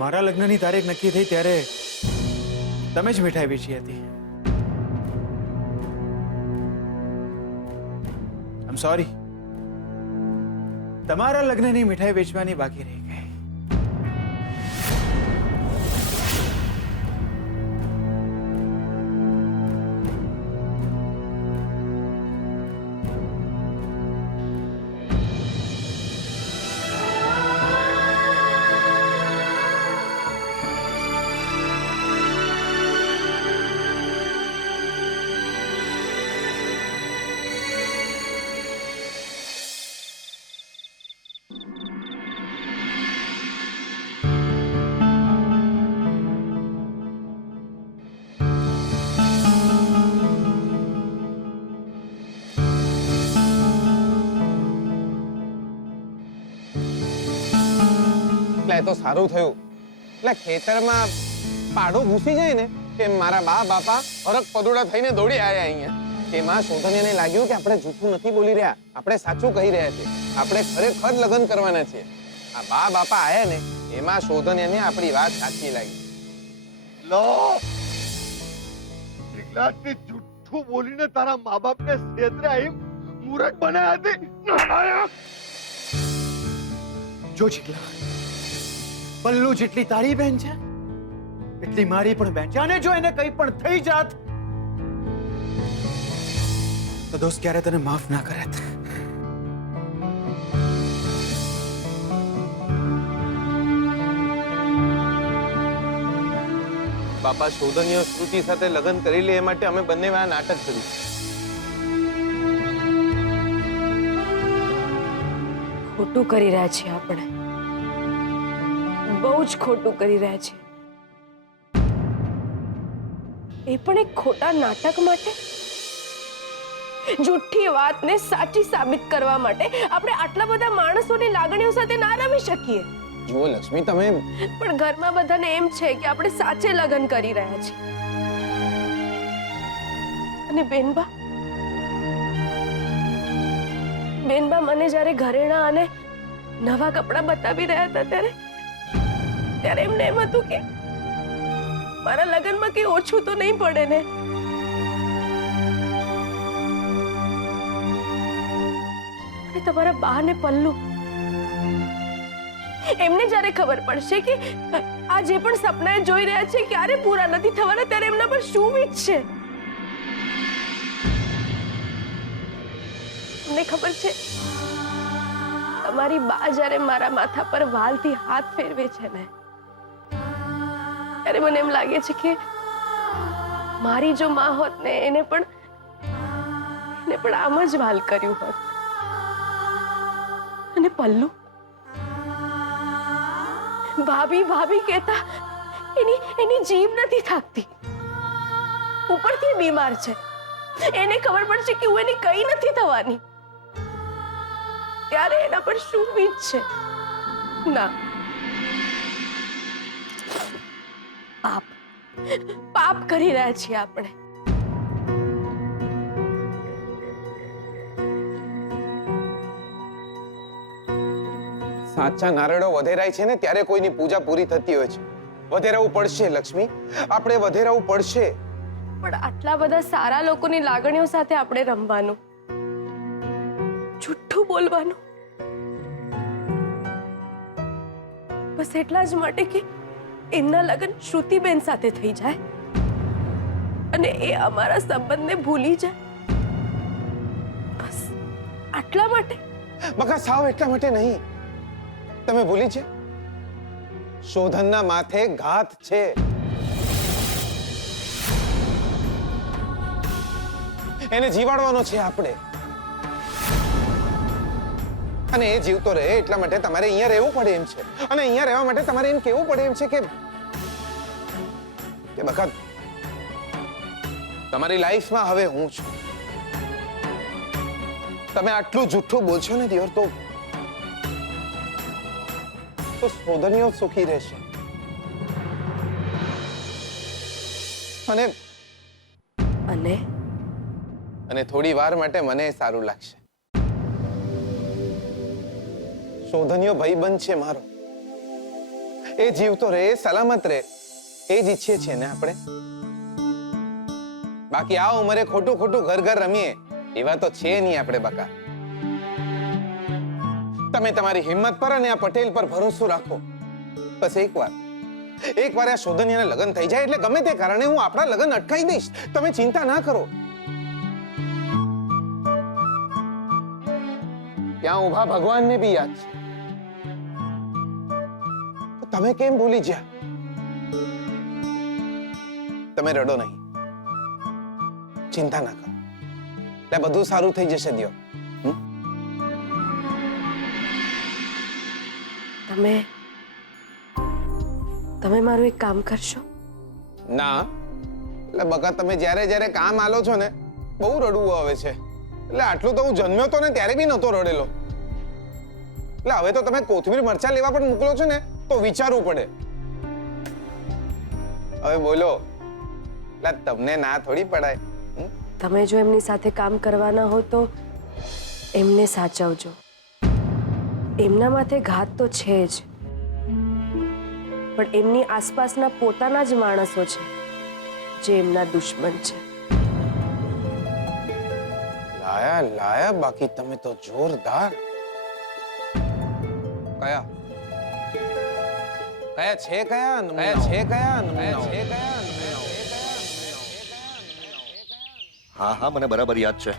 મારા લગ્નની તારીખ નક્કી થઈ ત્યારે તમે જ મીઠાઈ વેચી હતી. આઈ એમ સોરી. તમારા લગ્નની મીઠાઈ વેચવાની બાકી રહી ગઈ. તો સારું થયું. એટલે ખેતરમાં પાડો ઘૂસી જાય ને કે મારા બા બાપા હરક પદોડા થઈને દોડી આવ્યા અહીંયા. એમાં શોધનિયાને લાગ્યું કે આપણે જૂઠું નથી બોલી રહ્યા, આપણે સાચું કહી રહ્યા છીએ, આપણે ખરેખર લગ્ન કરવાના છીએ. આ બા બાપા આયા ને એમાં શોધનિયાને આપણી વાત સાચી લાગી. લો ચિકલાટની જૂઠું બોલીને તારા મા બાપને છેતરે આઈ મૂરખ બનાયા હતી. જો ચિકલા, પલ્લુ જેટલી તારી બહેન છે એટલી મારી પણ બહેન છે, અને જો એને કંઈ પણ થઈ જાત તો દોસ્ત ક્યારે તને માફ ના કરે. બાપા શોધનિયો શ્રુતિ સાથે લગ્ન કરી લે એ માટે અમે બંને આ નાટક કર્યું. ખોટું કરી રહ્યા છીએ આપણે, બહુ જ ખોટું કરી રહ્યા છીએ. એ પણ એક ખોટા નાટક માટે, જૂઠી વાતને સાચી સાબિત કરવા માટે આપણે આટલા બધા માણસોની લાગણીઓ સાથે ના રમી શકીએ. જુઓ લક્ષ્મી, તમે પણ ઘરમાં બધાને એમ છે કે આપણે સાચે લગ્ન કરી રહ્યા છીએ. અને બેનબા મને જ્યારે ઘરેણા અને નવા કપડાં બતાવી રહ્યા હતા ત્યારે એમને એમ હતું કે મારા લગ્નમાં કઈ ઓછું તો નહીં પડે ને. અને તમારા બા ને પલ્લુ, એમને જ્યારે ખબર પડશે કે આ જે પણ સપના જોઈ રહ્યા છે ક્યારે પૂરા નથી થવાના, ત્યારે એમના પર શું વીતશે. તમને ખબર છે, તમારી બા જ્યારે મારા માથા પર વાલથી હાથ ફેરવે છે ને ત્યારે મને એમ લાગે છે કે મારી જો માં હોત ને એને પણ આમ જ વાલ કર્યું હોત. અને પલ્લુ, ભાભી ભાભી કહેતા એની જીભ નથી થાકતી, ઉપરથી બીમાર છે. એને ખબર પડશે કે હું એની કઈ નથી થવાની, ત્યારે એના પર શું વીત છે. ના, પાપ કરી રહ્યા છીએ આપણે. સાચા નારળો વધેરાય છે ને ત્યારે કોઈની પૂજા પૂરી થતી હોય છે. વધેરાવું પડશે લક્ષ્મી, આપણે વધેરાવું પડશે. પણ આટલા બધા સારા લોકોની લાગણીઓ સાથે આપણે રમવાનું, જુઠ્ઠું બોલવાનું, બસ એટલા જ માટે કે એમના લગ્ન શ્રુતિબેન સાથે થઈ જાય અને એ અમારા સંબંધને ભૂલી જાય, બસ આટલા માટે. બકા સાવ એટલા માટે નહીં. તમે ભૂલી છે, શોધનના માથે ઘાત છે. એને જીવાડવાનો છે આપણે, અને એ જીવતો રહે એટલા માટે તમારે અહીંયા રહેવું પડે એમ છે. અને અહીંયા રહેવા માટે તમારે એમ કહેવું પડે એમ છે કે બકા તમારી લાઈફમાં હવે હું છું. તમે આટલું જૂઠું બોલશો ને દિયોર તો શોધનિયો સુખી રહેશે. અને થોડી વાર માટે મને સારું લાગશે. શોધનિયો ભાઈબંધ છે મારો, એ જીવતો રહે, સલામત રહે, એ જ ઈચ્છીએ છીએ ને આપણે. બાકી આ ઉંમરે ખોટું ખોટું ઘર ઘર રમીએ એવા તો છે નહીં આપણે બકા. તમે તમારી હિંમત પર અને આ પટેલ પર ભરોસો રાખો. બસ એકવાર આ શોધનિયાના લગ્ન થઈ જાય એટલે ગમે તે કારણે હું આપણા લગ્ન અટકાવી દઈશ. તમે ચિંતા ના કરો. ત્યાં ઉભા ભગવાનને બી યાદ છે. તો તમે કેમ ભૂલી ગયા? તમે રડો નહીં, ચિંતા ના કરો, એટલે બધું સારું થઈ જશે દિયો. તમે મારું એક કામ કરશો? ના, એટલે બકા તમે જ્યારે જ્યારે કામ આલો છો ને બહુ રડવું આવે છે. એટલે આટલું તો હું જન્મ્યો તો ને ત્યારે બી નહોતો રડેલો. એટલે હવે તો તમે કોથમીર મરચા લેવા પણ મોકલો છો ને તો વિચારવું પડે. હવે બોલો, એટલે તમને ના થોડી પડાય. તમે જો એમની સાથે કામ કરવાના હો તો એમને સાચવજો. એમના માથે ઘાત તો છે જ, પણ એમની આસપાસના પોતાના જ માણસો છે જે એમના દુશ્મન છે. લાયા બાકી તમે તો જોરદાર. કયા છે હા મને બરાબર યાદ છે.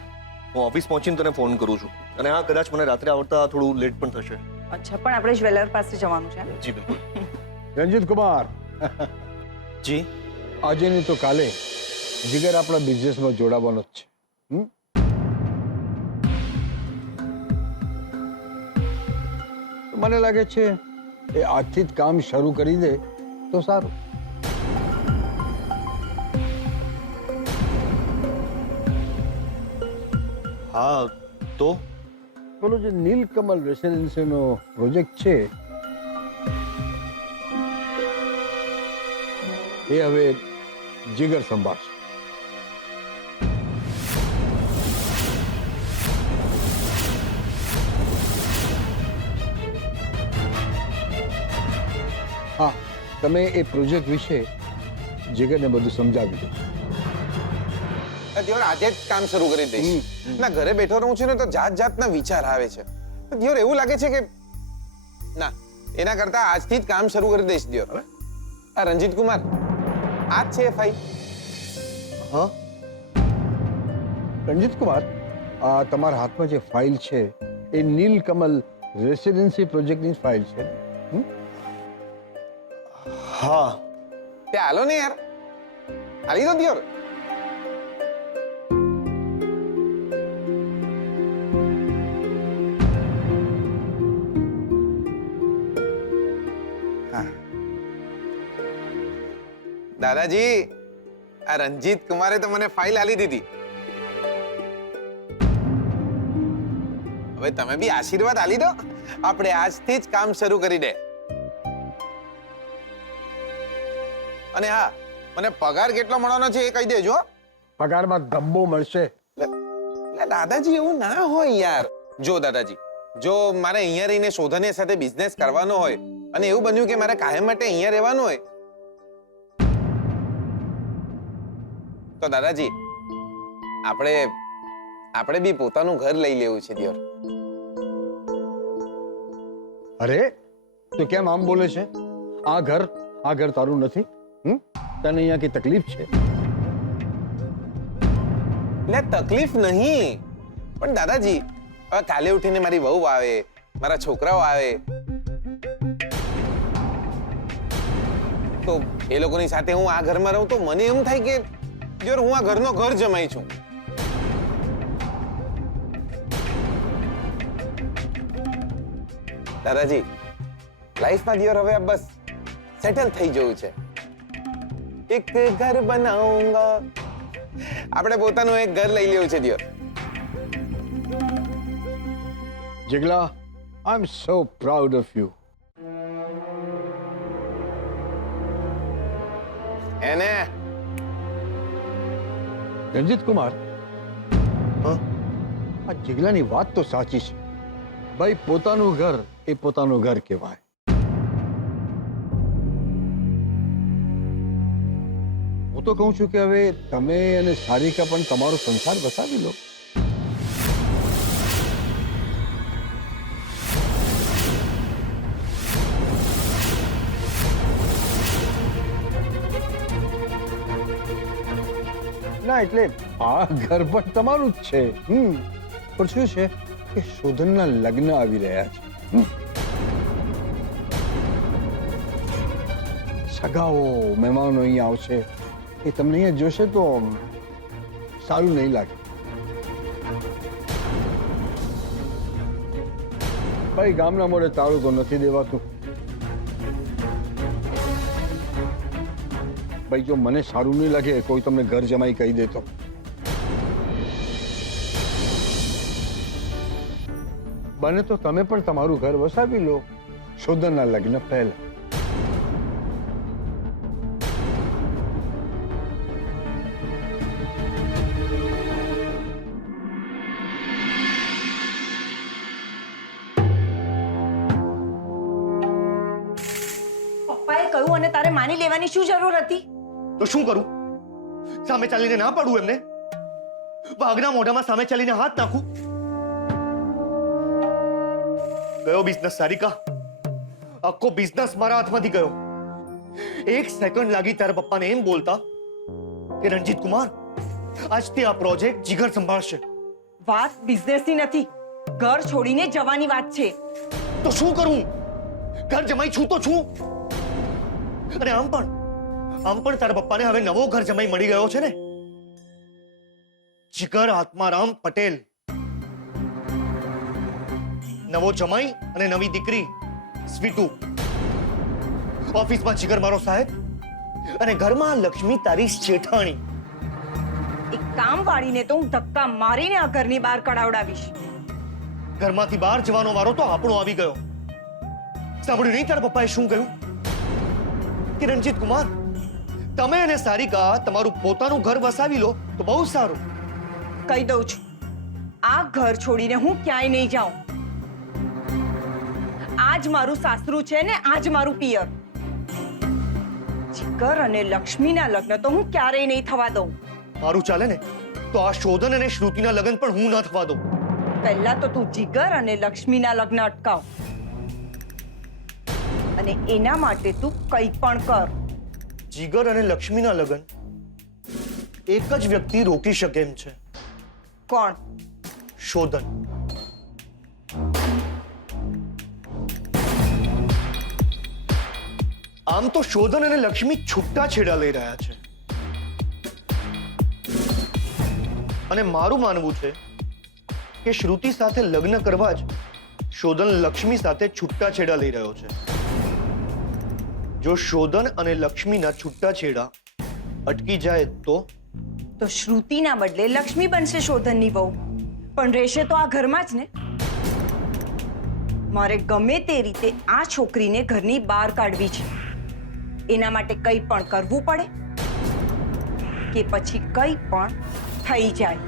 હું ઓફિસ પહોંચીને તને ફોન કરું છું. અને હા, કદાચ મને રાત્રે આવતા થોડું લેટ પણ થશે. અચ્છા, પણ આપણે જ્વેલર પાસે જવાનું છે. જી બિલકુલ. રંજીત કુમાર, જી. આજે નહીં તો કાલે જીગર આપણા બિઝનેસમાં જોડાવાનો જ છે. મને લાગે છે એ આજથી જ કામ શરૂ કરી દે તો સારું. હા તો પેલો જે નીલકમલ રેસિડેન્સીનો પ્રોજેક્ટ છે એ હવે જીગર સંભાળશે. હા, તમે એ પ્રોજેક્ટ વિશે જીગરને બધું સમજાવી દો. દિયોર આજે જ કામ શરૂ કરી દઈશ. ના, ઘરે બેઠો રહું છું ને તો જાત જાતના વિચાર આવે છે. દિયોર એવું લાગે છે કે ના, એના કરતા આજથી જ કામ શરૂ કરી દઈશ. દિયોર આ રંજીત કુમાર આ જ છે ફાઈલ. હા રંજીત કુમાર, આ તમારા હાથમાં જે ફાઇલ છે એ નીલકમલ રેસિડેન્સી પ્રોજેક્ટની ફાઇલ છે. હા તે હાલો ને યાર, હાલી દો દિયોર. દાદાજી, આ રંજીત કુમારે તો મને ફાઇલ આલી દીધી. હવે તમે બી આશીર્વાદ આલી દો. આપણે આજથી જ કામ શરૂ કરી દે. અને હા, મને પગાર કેટલો મળવાનો છે એ કહી દેજો. પગારમાં ધબ્બો મળશે. દાદાજી એવું ના હોય યાર. જો દાદાજી, જો મારે અહીંયા રહીને શોધનિયા સાથે બિઝનેસ કરવાનો હોય અને એવું બન્યું કે મારે કાયમ માટે અહીંયા રહેવાનું હોય તો દાદાજી આપણે બી પોતાનું ઘર લઈ લેવું છે દિયોર. અરે, તો કેમ આમ બોલે છે? આ ઘર તારું નથી. તને અહીંયા की તકલીફ છે? એટલે તકલીફ નહીં, પણ દાદાજી હવે કાલે ઉઠીને મારી વહુ આવે, મારા છોકરાઓ આવે તો એ લોકોની સાથે હું આ ઘરમાં રહું તો મને એમ થાય કે દિયોર હું આ ઘરનો ઘર જમાઈ છું. દાદાજી, લાઈફમાં દિયોર હવે બસ સેટલ થઈ જવું છે. એક ઘર બનાઉંગા. આપણે પોતાનું એક ઘર લઈ લેવું છે દિયોર. Jigla, I'm so proud of you. એને રંજીત કુમાર, હા આ જિગલાની વાત તો સાચી છે. ભાઈ, પોતાનું ઘર એ પોતાનું ઘર કહેવાય. હું તો કહું છું કે હવે તમે અને સારિકા પણ તમારો સંસાર વસાવી લો. ના એટલે આ ઘર પણ તમારું જ છે. પણ શું છે કે શોધનના લગ્ન આવી રહ્યા છે. સગાઓ મહેમાનો અહીંયા આવશે, એ તમને અહીંયા જોશે તો સારું નહીં લાગે. ભાઈ ગામના મોઢે તાળું તો નથી દેવાતું. ભાઈ જો મને સારું નહીં લાગે કોઈ તમને ઘર જમાઈ કહી દે તો. બને તો તમે પણ તમારું ઘર વસાવી લો શોધનના લગ્ન પહેલા. પપ્પાએ કહ્યું અને તારે માની લેવાની શું જરૂર હતી? તો શું કરું? સામે ચાલીને ના પાડું એમને? વાઘના મોઢામાં સામે ચાલીને હાથ નાખું? ગયો બિઝનેસ સારિકા, આખો બિઝનેસ મારા હાથમાંથી ગયો. એક સેકન્ડ લાગી તારા પપ્પાને એમ બોલતા કે રણજીત કુમાર આજથી આ પ્રોજેક્ટ જીગર સંભાળશે. વાત બિઝનેસની નથી, ઘર છોડીને જવાની વાત છે. તો શું કરું? ઘર જમાઈ છું તો છું. અને આમ પણ તારા પપ્પાને હવે નવો ઘર જમાઈ મળી ગયો છે ને, જીગર આત્મારામ પટેલ. નવો જમાઈ અને નવી દીકરી સ્વીટુ. ઓફિસમાં જીગર મારો સાહેબ અને ઘરમાં લક્ષ્મી તારી જેઠાણી. એક કામ વાળીને તો હું ધક્કા મારીને આ ઘરની બહાર કઢાવડાવીશ. ઘરમાંથી બહાર જવાનો વારો તો આપણો આવી ગયો. સાંભળ્યું નહીં તારા પપ્પાએ શું કહ્યું? કે રણજીત કુમાર તમે અને સારિકા તમારું પોતાનું ઘર વસાવી લો તો બહુ સારું. કહી દઉં છું, આ ઘર છોડીને હું ક્યાંય નહીં જાઉં. આજ મારું સાસરું છે ને આજ મારું પિયર. જીગર અને લક્ષ્મીના લગ્ન તો હું ક્યારેય નહીં થવા દઉં. મારું ચાલે ને તો આ શોધન અને શ્રુતિના લગ્ન પણ હું ન થવા દઉં. પહેલા તો તું જીગર અને લક્ષ્મીના લગ્ન અટકાવ, અને એના માટે તું કંઈ પણ કર. જીગર અને લક્ષ્મીના લગ્ન એક જ વ્યક્તિ રોકી શકે એમ છે. કોણ? શોધન. આમ તો શોધન અને લક્ષ્મી છૂટા છેડા લઈ રહ્યા છે, અને મારું માનવું છે કે શ્રુતિ સાથે લગ્ન કરવા જ શોધન લક્ષ્મી સાથે છૂટા છેડા લઈ રહ્યો છે. જો શોધન અને લક્ષ્મીના છૂટા છેડા અટકી જાય તો શ્રુતિના બદલે લક્ષ્મી બનશે શોધનની વહુ, પણ રહેશે તો આ ઘરમાં જ ને. મારે ગમે તે રીતે આ છોકરીને ઘરની બહાર કાઢવી છે. એના માટે કંઈ પણ કરવું પડે કે પછી કંઈ પણ થઈ જાય.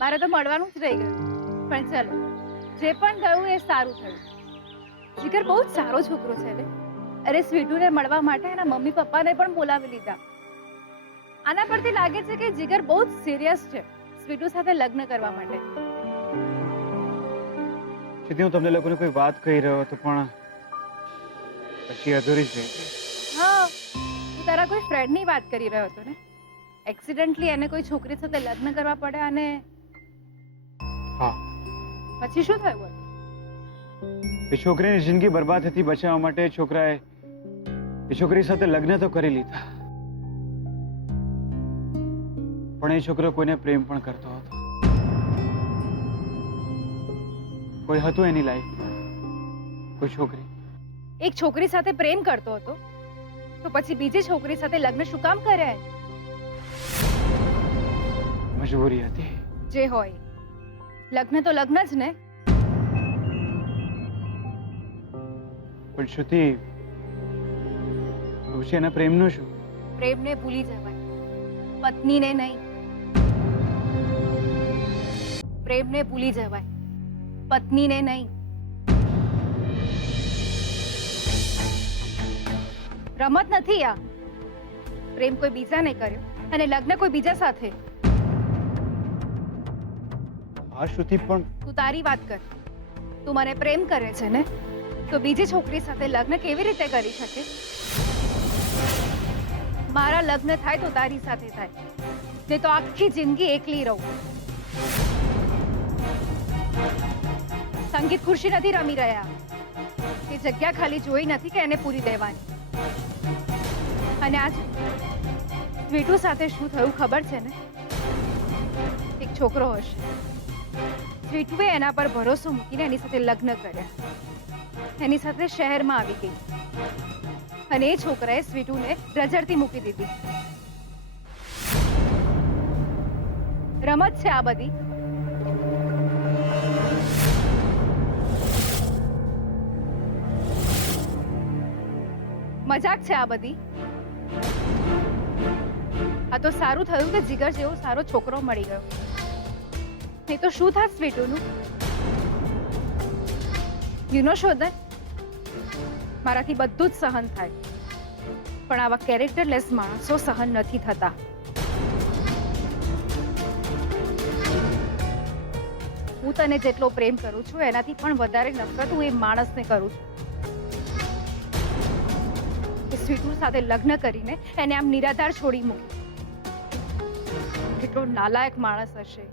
મારે તો મળવાનું જ રહી ગયું, પણ ચલો જે પણ થયું એ સારું થયું. જીગર બહુ જ સારો છોકરો છે ને. અરે સ્વીટુને મળવા માટે એના મમ્મી પપ્પાને પણ બોલાવી લીધા. આના પરથી લાગે છે કે જીગર બહુ જ સિરિયસ છે સ્વીટુ સાથે લગ્ન કરવા માટે. સીધી હું તમને લોકોને કોઈ વાત કહી રહ્યો હતો પણ પછી અધૂરી છે. હા, તું તારા કોઈ ફ્રેન્ડની વાત કરી રહ્યો હતો ને. એક્સિડન્ટલી એને કોઈ છોકરી સાથે લગ્ન કરવા પડ્યા અને હા, પછી શું થયું? એ છોકરીની જિંદગી બરબાદથી બચાવવા માટે છોકરાએ એ છોકરી સાથે લગ્ન તો કરી લીધા, પણ એ છોકરો કોઈને પ્રેમ પણ કરતો હતો. કોઈ હતું એની લાઈફમાં, કોઈ છોકરી. એક છોકરી સાથે પ્રેમ કરતો હતો તો પછી બીજી છોકરી સાથે લગ્ન શું કામ કર્યા? મજબૂરી હતી. જે હોય, લગ્ન તો લગ્ન જ ને. પણ શ્રુતિ, પછી એના પ્રેમનું શું? પ્રેમને ભૂલી જવાય, પત્નીને નહીં. પ્રેમને ભૂલી જવાય, પત્નીને નહીં. રમત નથી આ. પ્રેમ કોઈ બીજાને કર્યો અને લગ્ન કોઈ બીજા સાથે. આ શ્રુતિ પણ તું તારી વાત કર. તું મને પ્રેમ કરે છે ને, તો બીજી છોકરી સાથે લગ્ન કેવી રીતે કરી શકે? મારા લગ્ન થાય તો તારી સાથે થાય, નહીં તો આખી જિંદગી એકલી રહું. સંગીત ખુરશી નથી રમી રહ્યા. એ જગ્યા ખાલી જોઈ નથી કે એને પૂરી દેવાની. અને આજ સ્વીટુ સાથે શું થયું ખબર છે ને? એક છોકરો હશે. સ્વીટુએ એના પર ભરોસો મૂકીને એની સાથે લગ્ન કર્યા. એની સાથે શહેરમાં આવી ગઈ અને એ છોકરાએ સ્વીટુને રઝળતી મૂકી દીધી. રમત છે આ બધી. મજાક છે આ બધી. આ તો સારું થયું કે જીગર જેવો સારો છોકરો મળી ગયો, નહીં તો શું થાત સ્વીટુનું? યુ નો શોધન, મારાથી બધું જ સહન થાય, પણ આવા કેરેક્ટરલેસ માણસો સહન નથી થતા. હું તને જેટલો પ્રેમ કરું છું એનાથી પણ વધારે નફરત હું એ માણસને કરું છું. સ્વીટુ સાથે લગ્ન કરીને એને આમ નિરાધાર છોડી મૂકી. કેટલો નાલાયક માણસ હશે.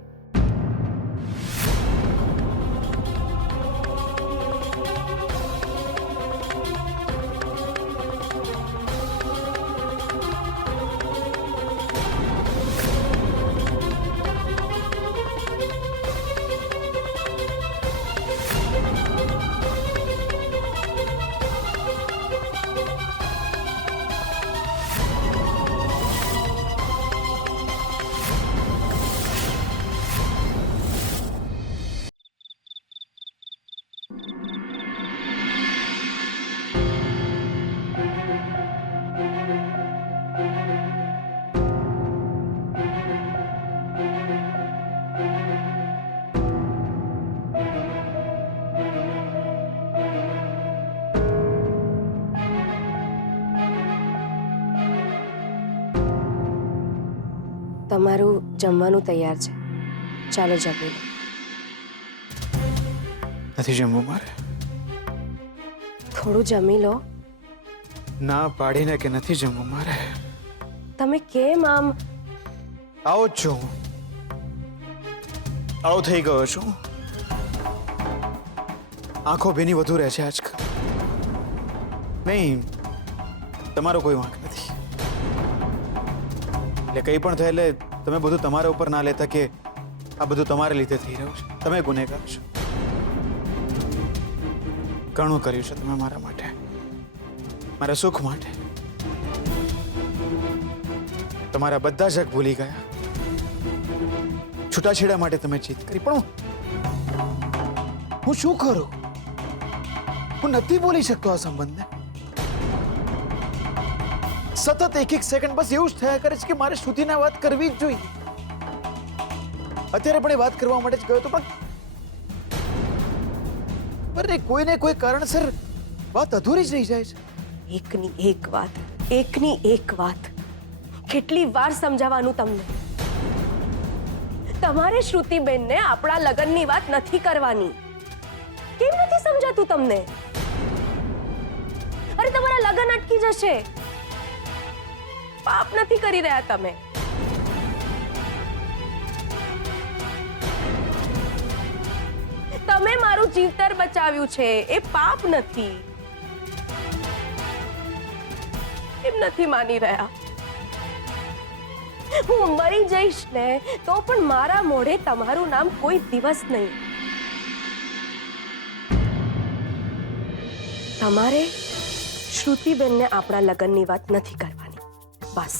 તમારું જમવાનું તૈયાર છે, ચાલો જમી લો. નથી જમવું મારે. થોડું જમી લો. ના પાડીને કે નથી જમવું મારે. તમે કેમ આમ? આવો જ છું હું. આવો થઈ ગયો છું. આંખો ભીની વધુ રહે છે આજકાલ. નહીં, તમારો કોઈ વાંક નથી. એટલે કંઈ પણ થાય એટલે તમે બધું તમારા ઉપર ના લેતા કે આ બધું તમારે લીધે થઈ રહ્યું છે. તમે ગુનેગાર છો. ઘણું કર્યું છે તમે મારા માટે, મારા સુખ માટે. તમારા બધા જગ ભૂલી ગયા. છૂટાછેડા માટે તમે જીત કરી, પણ હું શું કરું? હું નથી બોલી શકતો આ સંબંધને. સતત એક સેકન્ડ બસ એવું જ થયા કરે છે કે મારે શ્રુતિને વાત કરવી જ જોઈએ. અત્યારે પણ એ વાત કરવા માટે જ ગયો હતો, પણ કોઈને કોઈ કારણસર વાત અધૂરી જ રહી જાય છે. એકની એક વાત કેટલી વાર સમજાવવાનું તમને? તમારે શ્રુતિબેનને આપણા લગ્નની વાત નથી કરવાની. કેમ નથી સમજાતું તમને? અરે તમારા લગ્ન અટકી જશે. પાપ નથી કરી રહ્યા તમે. તમે મારું જીવતર બચાવ્યું છે, એ પાપ નથી. એમ નથી માની રહ્યા. હું મરી જઈશ ને તો પણ મારા મોઢે તમારું નામ કોઈ દિવસ નહીં. તમારે શ્રુતિબેનને આપણા લગ્નની વાત નથી કરવાની. બસ.